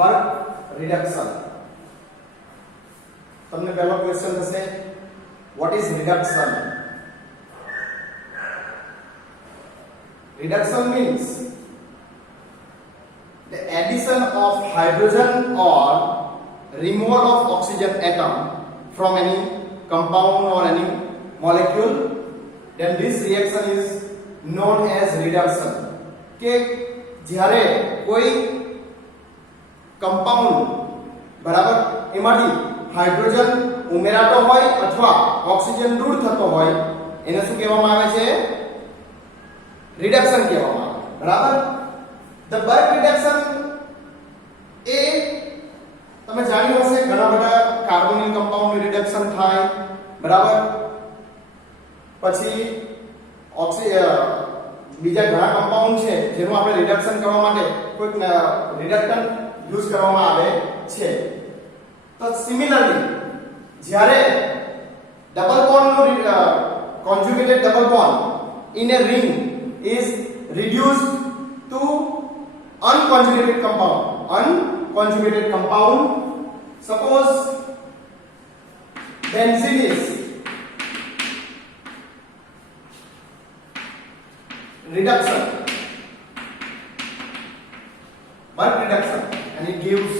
Burk reduction. તમને પહેલો ક્વેશ્ચન થશે what is reduction? Reduction means the addition of hydrogen or removal of oxygen atom from any compound or any molecule, then this reaction is known as reduction. કે જ્યારે કોઈ કંપાઉન્ડ બરાબર એમાંથી હાઇડ્રોજન ઉમેરાતો હોય અથવા ઓક્સિજન દૂર થતો હોય એને શું કહેવામાં આવે છે? રિડક્શન કહેવામાં આવે. બરાબર. ધ બર્ક રિડક્શન એ તમે જાણ્યું હશે ઘણા બધા કાર્બોનિલ કંપાઉન્ડનું રિડક્શન થાય. બરાબર. પછી બીજા ઘણા કંપાઉન્ડ છે જેનું આપણે રિડક્શન કરવા માટે કોઈક રિડક્ટન્ટ યુઝ કરવામાં આવે છે. તો સિમિલરલી જ્યારે ડબલ બોન્ડનું conjugated double bond in a ring is reduced to unconjugated compound. Suppose benzene is reduction, bulk reduction, and it gives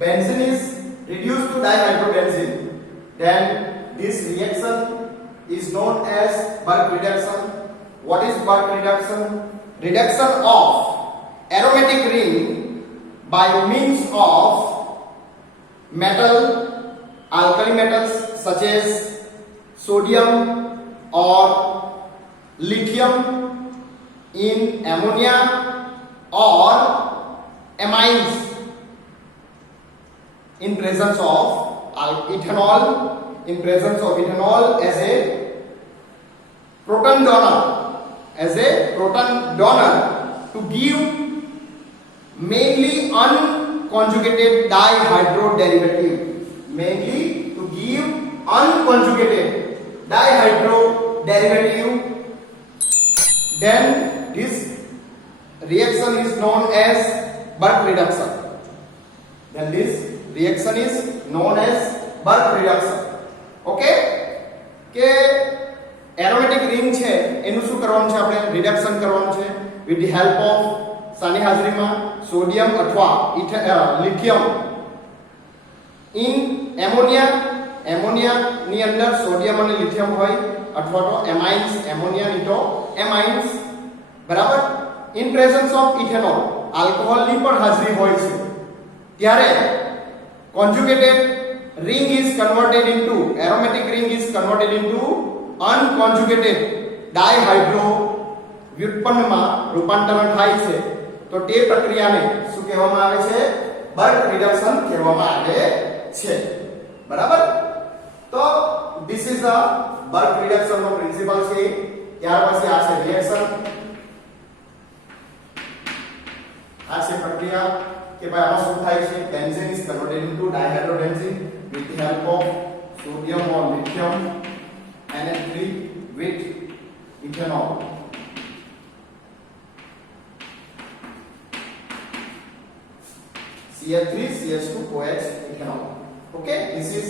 benzene is reduced to dihydrobenzene, then this reaction is known as bulk reduction. What is bulk reduction? Reduction of aromatic ring by means of metal, alkali metals such as sodium or lithium in ammonia or amines in presence of ethanol, as a proton donor, to give mainly unconjugated dihydroderivative, then this reaction is known as bulk reduction. Okay. કે aromatic ring છે એનું શું કરવાનું છે? આપણે રિડક્શન કરવાનું છે with the help of સાની હાજરીમાં સોડિયમ અથવા લિથિયમ ઇન એમોનિયાની અંદર સોડિયમ અને લિથિયમ હોય અથવા તો એમોનિયાની તો એમાઇન્સ. બરાબર. ઇન પ્રેઝન્સ ઓફ ઇથેનોલ આલ્કોહોલની પણ હાજરી હોય છે ત્યારે conjugated ring is converted into aromatic ring is converted into unconjugated dihydro વ્યુત્પન્નમાં રૂપાંતરણ થાય છે. તો તે પ્રક્રિયાને શું કહેવામાં આવે છે? બલ્ક રિડક્શન કહેવામાં આવે છે. બરાબર. તો this is the bulk reduction નો પ્રિન્સિપલ છે. ત્યાર પછી આ છે રિએક્શન. આ છે પ્રક્રિયા કે ભાઈ આમાં શું થાય છે? Benzene is converted into dihydrobenzene with the help of sodium or lithium NH3 with ethanol. CH3 CH2 OH ethanol. Okay, this is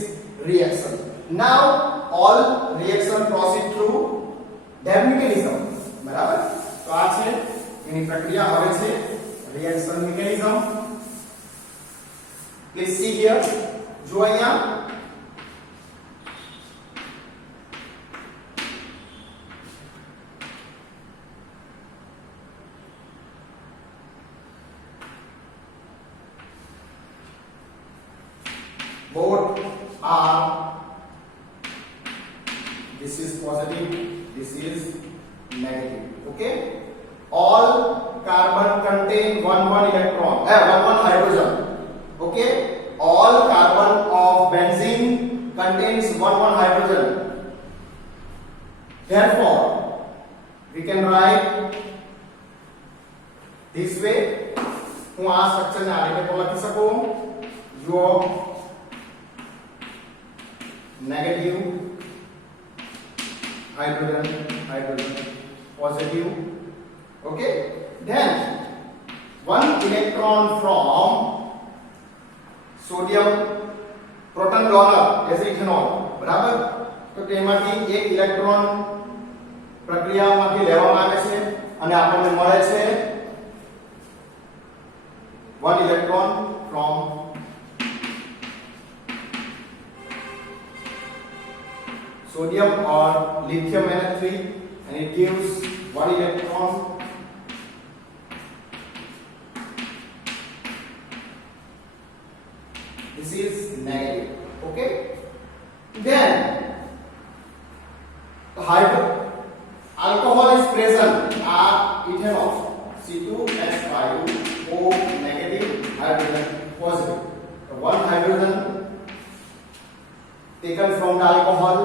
reaction. Now all reaction proceed through their mechanism. બરાબર. તો આ છે એની પ્રક્રિયા. હવે છે reaction mechanism. Please see here. જો અહીંયા both are, this is positive, this is negative. Okay, all carbon contain one electron, one hydrogen. Okay, all carbon of benzene contains one hydrogen. Therefore we can write this way. હું આ સ્ટ્રક્ચરને આ રીતે પણ લખી શકું. જો negative hydrogen positive. Okay, then one electron from sodium proton donor as ethanol, બરાબર. તો તેમાંથી એક ઇલેક્ટ્રોન પ્રક્રિયામાંથી લેવામાં આવે છે અને આપણને મળે છે one electron from sodium or lithium Na3 and it gives one electron. This is negative. Okay, then alcohol is present, ethanol, C2H5O negative, hydrogen positive. So one hydrogen taken from the alcohol,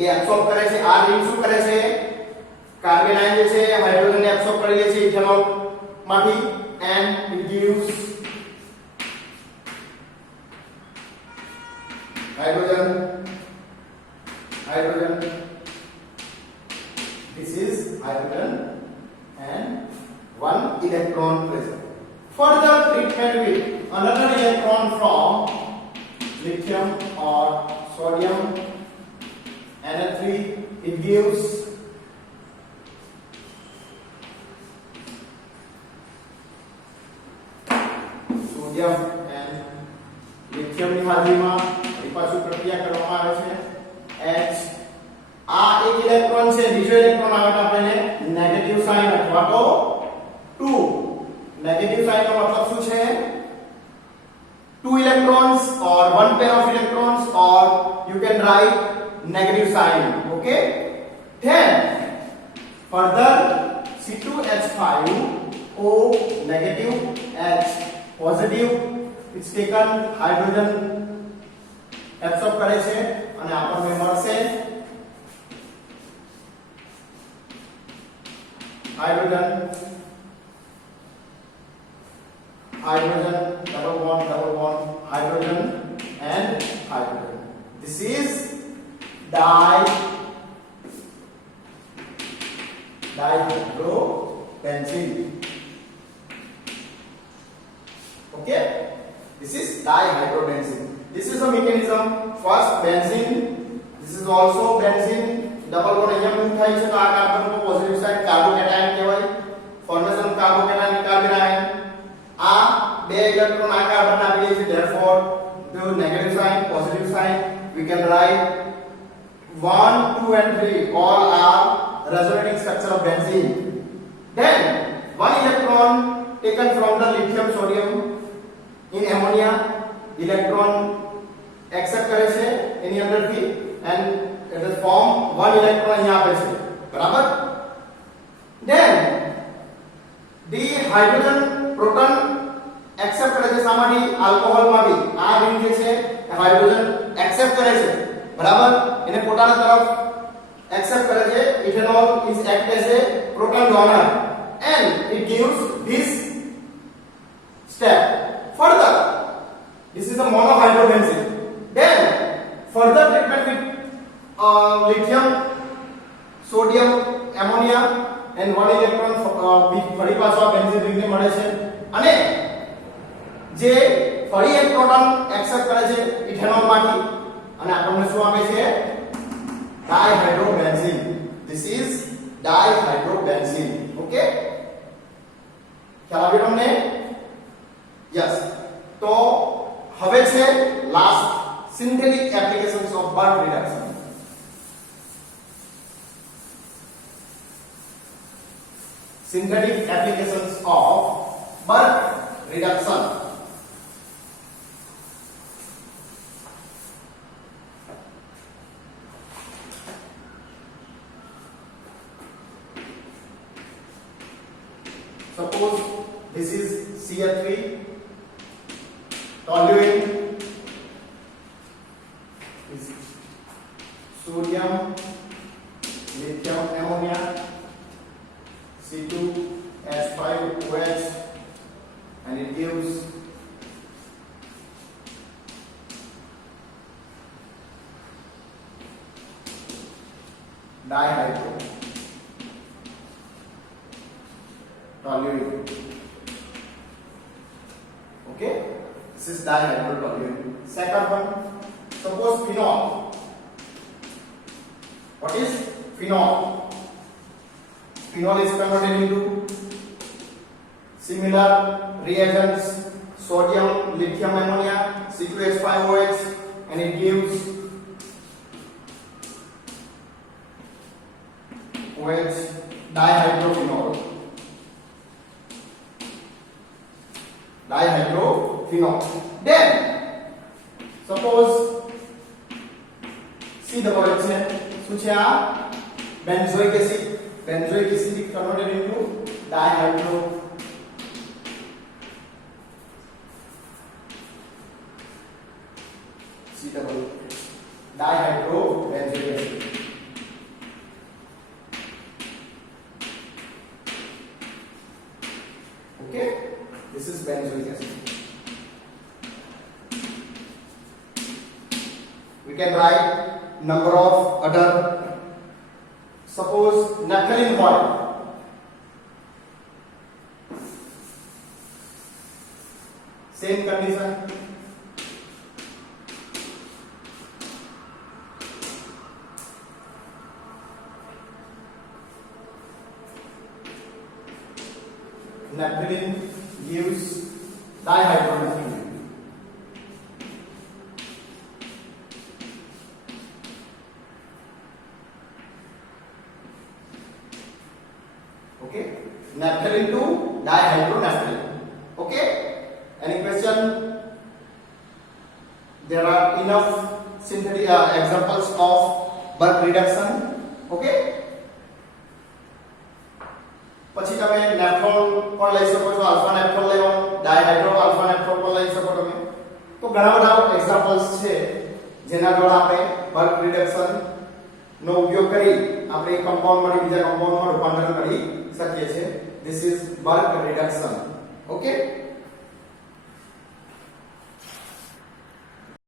એ એબ્સોર્બ કરે છે. આ રિંગ શું કરે છે? Carbon ion જે છે હાઇડ્રોજન ને એબ્સોર્બ કરી લે છે ઇથેનોલ માંથી and it gives hydrogen. This is hydrogen and one electron present. Further treatment with another electron from lithium or sodium Na3, it gives sodium and lithium ની હાજરીમાં એ પાછું પ્રક્રિયા કરવામાં આવે છે. H આ એક ઇલેક્ટ્રોન છે, બીજો ઇલેક્ટ્રોન આવે તો આપણે નેગેટિવ સાઇન અથવા તો 2. નેગેટિવ સાઇન નો મતલબ શું છે? 2 electrons or one pair of electrons, or you can write negative sign. Okay, then further C2H5O negative, H positive, it's taken, hydrogen absorb કરે છે અને આપણને મળશે hydrogen double bond hydrogen and hydrogen. This is dihydrobenzene. Okay, this is dihydrobenzene. This is a mechanism. First benzene, this is also benzene, double bond અહીંયા મૂવ થાય છે તો આ કાર્બન નો પોઝિટિવ સાઇડ કાર્બોકેટાયન કહેવાય. ફોર્મેશન કાર્બોકેટાયન કાર્બન આયન, આ બે ઇલેક્ટ્રોન આ કાર્બન આપી દે છે, therefore the negative sign, positive sign, we can write 1, 2 and 3 all are resonating structure of benzene. Then one electron taken from the lithium sodium in ammonia, electron accept કરે છે એની અંદરથી and it is form one electron અહીંયા આપે છે, બરાબર. Then the hydrogen proton accept કરે છે સામાની આલ્કોહોલ માંથી. આ રિંગ જે છે હાઇડ્રોજન accept કરે છે, બરાબર, એને પોતાના તરફ accept કરે છે. ethanol is act as a proton donor and it gives this step. Further, this is a monohydrobenzene. Then further treatment with lithium, sodium, ammonia and one electron ફરી પાછો આ બેન્ઝીન રિંગને મળે છે અને જે ફરી એક પ્રોટોન એક્સેપ્ટ કરે છે ઇથેનોલ માંથી અને આપણને શું આપે છે? dihydrobenzene. This is dihydrobenzene. Okay, ખ્યાલ આવ્યો તમને? યસ. તો હવે છે last synthetic applications of birth reduction. Synthetic applications of birth reduction. Suppose this is CH3 toluene is sodium, lithium, ammonia, C2H5OH and it gives डाइहाइड्रो toluene. Okay, this is dihydro toluene. Second one, suppose phenol. What is phenol? Phenol is converted into similar reagents, sodium, lithium, ammonia, C2H5OH, and it gives OH, dihydrophenol. Dihydrophenol. Then suppose C double H है, શું છે આ? benzoic acid. Benzoic acid is converted into dihydro. C double dihydro benzoic acid. Okay, this is benzoic acid. We can write number of other. Suppose naphthalene oil. Same condition. Naphthalene gives dihydronaphthalene. Okay, naphthalene to dihydronaphthalene. Okay, any question? There are enough synthetic examples of bulk reduction. Okay, પછી તમે નેફ્રોલ પણ લઈ શકો છો, આલ્ફા નેફ્રોલ લેવાનો, ડાયહાઇડ્રો આલ્ફા નેફ્રોલ પણ લઈ શકો તમે. તો ઘણા બધા એક્ઝામ્પલ્સ છે જેના દ્વારા આપણે બલ્ક રિડક્શન નો ઉપયોગ કરી આપણે એક કમ્પાઉન્ડ માંથી બીજા કમ્પાઉન્ડમાં રૂપાંતરણ કરી શકીએ છીએ. This is bulk reduction. Okay.